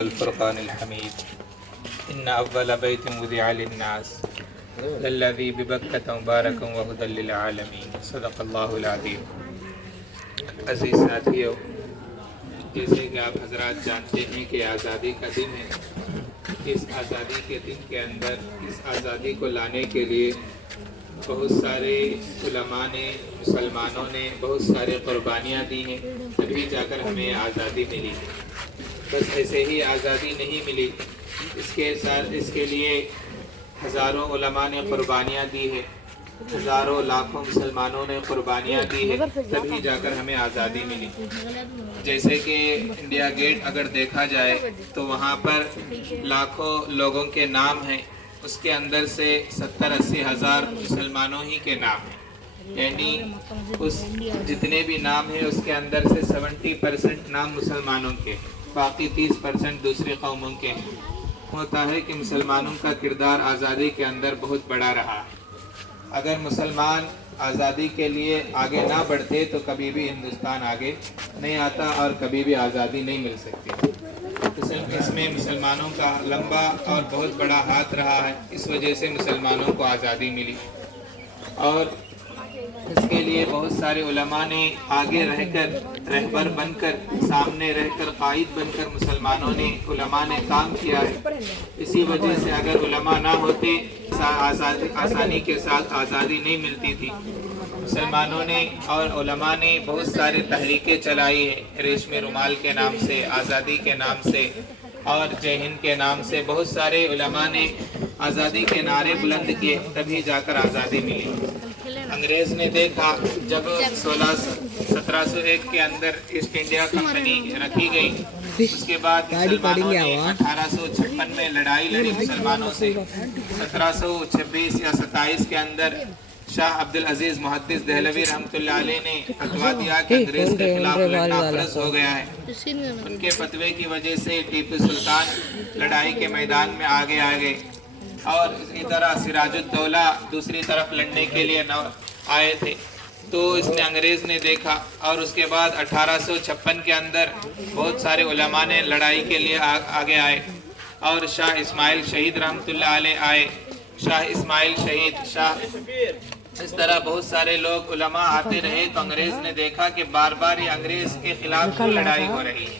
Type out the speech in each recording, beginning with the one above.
الفرقان الحميد إن أول بيت وضع للناس للذي ببكة مباركا وهدى للعالمين صدق اللہ العظیم۔ عزیز ساتھیو، جیسے کہ آپ حضرات جانتے ہیں کہ آزادی کا دن ہے، اس آزادی کے دن کے اندر اس آزادی کو لانے کے لیے بہت سارے علماء نے، مسلمانوں نے بہت سارے قربانیاں دی ہیں، تبھی جا کر ہمیں آزادی ملی ہے۔ بس ایسے ہی آزادی نہیں ملی، اس کے لیے ہزاروں علماء نے قربانیاں دی ہے، ہزاروں لاکھوں مسلمانوں نے قربانیاں دی ہے، تبھی جا کر ہمیں آزادی ملی۔ جیسے کہ انڈیا گیٹ اگر دیکھا جائے تو وہاں پر لاکھوں لوگوں کے نام ہیں، اس کے اندر سے 70-80 ہزار مسلمانوں ہی کے نام ہیں، یعنی اس جتنے بھی نام ہیں اس کے اندر سے 70% نام مسلمانوں کے، باقی 30% دوسری قوموں کے ہیں۔ ہوتا ہے کہ مسلمانوں کا کردار آزادی کے اندر بہت بڑا رہا۔ اگر مسلمان آزادی کے لیے آگے نہ بڑھتے تو کبھی بھی ہندوستان آگے نہیں آتا اور کبھی بھی آزادی نہیں مل سکتی۔ اس میں مسلمانوں کا لمبا اور بہت بڑا ہاتھ رہا ہے، اس وجہ سے مسلمانوں کو آزادی ملی، اور اس کے لیے بہت سارے علماء نے آگے رہ کر، رہبر بن کر، سامنے رہ کر، قائد بن کر مسلمانوں نے، علماء نے کام کیا ہے۔ اسی وجہ سے اگر علماء نہ ہوتے آسانی کے ساتھ آزادی نہیں ملتی تھی۔ مسلمانوں نے اور علماء نے بہت سارے تحریکیں چلائی ہیں، ریشم رومال کے نام سے، آزادی کے نام سے اور جے ہند کے نام سے، بہت سارے علماء نے آزادی کے نعرے بلند کیے، تبھی جا کر آزادی ملی۔ انگریز نے دیکھا جب 1701 کے اندر ایسٹ انڈیا کمپنی رکھی گئی، اس کے بعد مسلمانوں نے 1856 میں لڑائی لڑی مسلمانوں سے۔ 1726 یا 27 کے اندر شاہ عبدالعزیز محدث دہلوی رحمۃ اللہ علیہ نے فتویٰ دیا کہ انگریز کے خلاف لڑنا فرض ہو گیا ہے۔ ان کے فتوے کی وجہ سے ٹیپو سلطان لڑائی کے میدان میں آگے آ گئے، اور اسی طرح سراج الدولہ دوسری طرف لڑنے کے لیے آئے تھے۔ تو اس نے انگریز نے دیکھا، اور اس کے بعد 1856 کے اندر بہت سارے علماء نے لڑائی کے لیے آگے آئے، اور شاہ اسماعیل شہید رحمۃ اللہ علیہ آئے، شاہ اسماعیل شہید، شاہ، اس طرح بہت سارے لوگ علماء آتے رہے۔ تو انگریز نے دیکھا کہ بار بار یہ انگریز کے خلاف کیوں لڑائی ہو رہی ہے،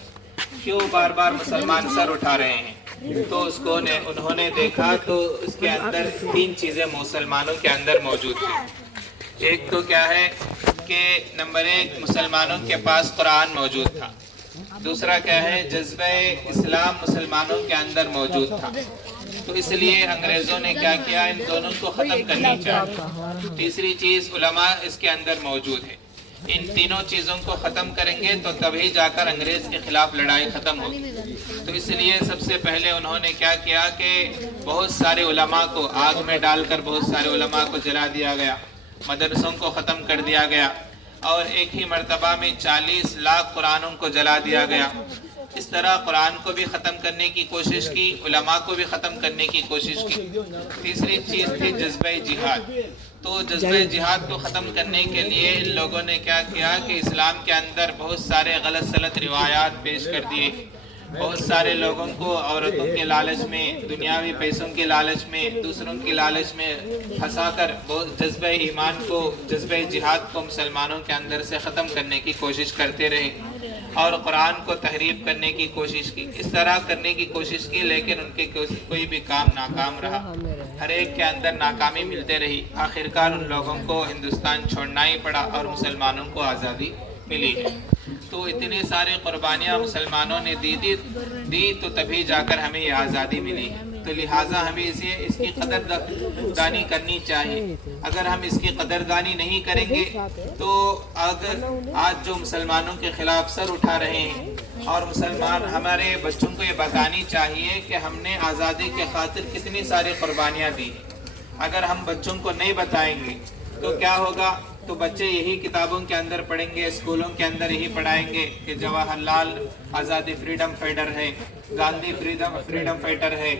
کیوں بار بار مسلمان سر اٹھا رہے ہیں۔ تو انہوں نے دیکھا تو اس کے اندر 3 چیزیں مسلمانوں کے اندر موجود تھیں۔ ایک تو کیا ہے کہ نمبر 1 مسلمانوں کے پاس قرآن موجود تھا، دوسرا کیا ہے جذبہ اسلام مسلمانوں کے اندر موجود تھا۔ تو اس لیے انگریزوں نے کیا کیا، ان دونوں کو ختم کرنی چاہیے۔ تیسری چیز علماء اس کے اندر موجود ہے، ان تینوں چیزوں کو ختم کریں گے تو تبھی جا کر انگریز کے خلاف لڑائی ختم ہوگی۔ تو اس لیے سب سے پہلے انہوں نے کیا کیا کہ بہت سارے علماء کو آگ میں ڈال کر بہت سارے علماء کو جلا دیا گیا، مدرسوں کو ختم کر دیا گیا، اور ایک ہی مرتبہ میں 40 لاکھ قرآنوں کو جلا دیا گیا۔ اس طرح قرآن کو بھی ختم کرنے کی کوشش کی، علماء کو بھی ختم کرنے کی کوشش کی۔ تیسری چیز تھی جذبہ جہاد۔ تو جذبہ جہاد کو ختم کرنے کے لیے ان لوگوں نے کیا کیا کہ اسلام کے اندر بہت سارے غلط سلط روایات پیش کر دیے، بہت سارے لوگوں کو عورتوں کے لالچ میں، دنیاوی پیسوں کے لالچ میں، دوسروں کے لالچ میں پھنسا کر بہت جذبہ ایمان کو، جذبہ جہاد کو مسلمانوں کے اندر سے ختم کرنے کی کوشش کرتے رہے، اور قرآن کو تحریف کرنے کی کوشش کی۔ اس طرح کرنے کی کوشش کی، لیکن ان کے کوئی بھی کام ناکام رہا، ہر ایک کے اندر ناکامی ملتے رہی۔ آخرکار ان لوگوں کو ہندوستان چھوڑنا ہی پڑا اور مسلمانوں کو آزادی ملی ہے۔ تو اتنے سارے قربانیاں مسلمانوں نے دی تو تبھی جا کر ہمیں یہ آزادی ملی ہے۔ تو لہٰذا ہمیں اس کی قدردانی کرنی چاہیے۔ اگر ہم اس کی قدردانی نہیں کریں گے تو آج جو مسلمانوں کے خلاف سر اٹھا رہے ہیں، اور مسلمان، ہمارے بچوں کو یہ بتانی چاہیے کہ ہم نے آزادی کے خاطر کتنی ساری قربانیاں دی۔ اگر ہم بچوں کو نہیں بتائیں گے تو کیا ہوگا، تو بچے یہی کتابوں کے اندر پڑھیں گے، اسکولوں کے اندر یہی پڑھائیں گے کہ جواہر لال آزادی فریڈم فائٹر ہے، گاندھی فریڈم فائٹر ہے،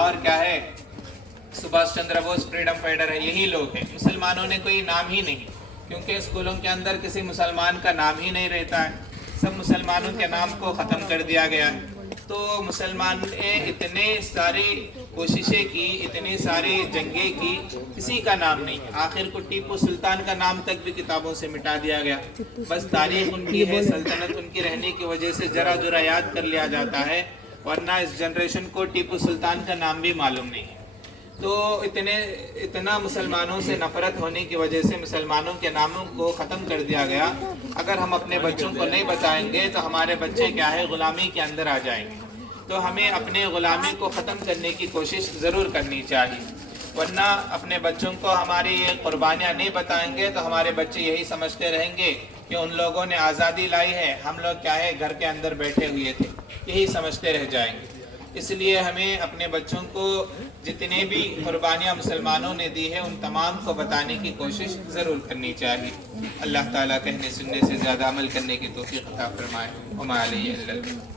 اور کیا ہے سبھاش چندر بوس فریڈم فائٹر ہے، یہی لوگ ہیں۔ مسلمانوں نے کوئی نام ہی نہیں، کیونکہ اسکولوں کے اندر کسی مسلمان کا نام ہی نہیں رہتا ہے، سب مسلمانوں کے نام کو ختم کر دیا گیا ہے۔ تو مسلمان نے اتنے ساری کوششیں کی، اتنی ساری جنگیں کی، کسی کا نام نہیں۔ آخر کو ٹیپو سلطان کا نام تک بھی کتابوں سے مٹا دیا گیا۔ بس تاریخ ان کی ہے، سلطنت ان کی رہنے کی وجہ سے ذرا ذرا یاد کر لیا جاتا ہے، ورنہ اس جنریشن کو ٹیپو سلطان کا نام بھی معلوم نہیں ہے۔ تو اتنا مسلمانوں سے نفرت ہونے کی وجہ سے مسلمانوں کے ناموں کو ختم کر دیا گیا۔ اگر ہم اپنے بچوں کو نہیں بتائیں گے تو ہمارے بچے کیا ہے، غلامی کے اندر آ جائیں گے۔ تو ہمیں اپنے غلامی کو ختم کرنے کی کوشش ضرور کرنی چاہیے، ورنہ اپنے بچوں کو ہماری یہ قربانیاں نہیں بتائیں گے تو ہمارے بچے یہی سمجھتے رہیں گے کہ ان لوگوں نے آزادی لائی ہے، ہم لوگ کیا ہے گھر کے اندر بیٹھے ہوئے تھے، یہی سمجھتے رہ جائیں گے۔ اس لیے ہمیں اپنے بچوں کو جتنے بھی قربانیاں مسلمانوں نے دی ہیں ان تمام کو بتانے کی کوشش ضرور کرنی چاہیے۔ اللہ تعالیٰ کہنے سننے سے زیادہ عمل کرنے کی توفیق عطا فرمائے۔ وما علیہ الا البلاغ۔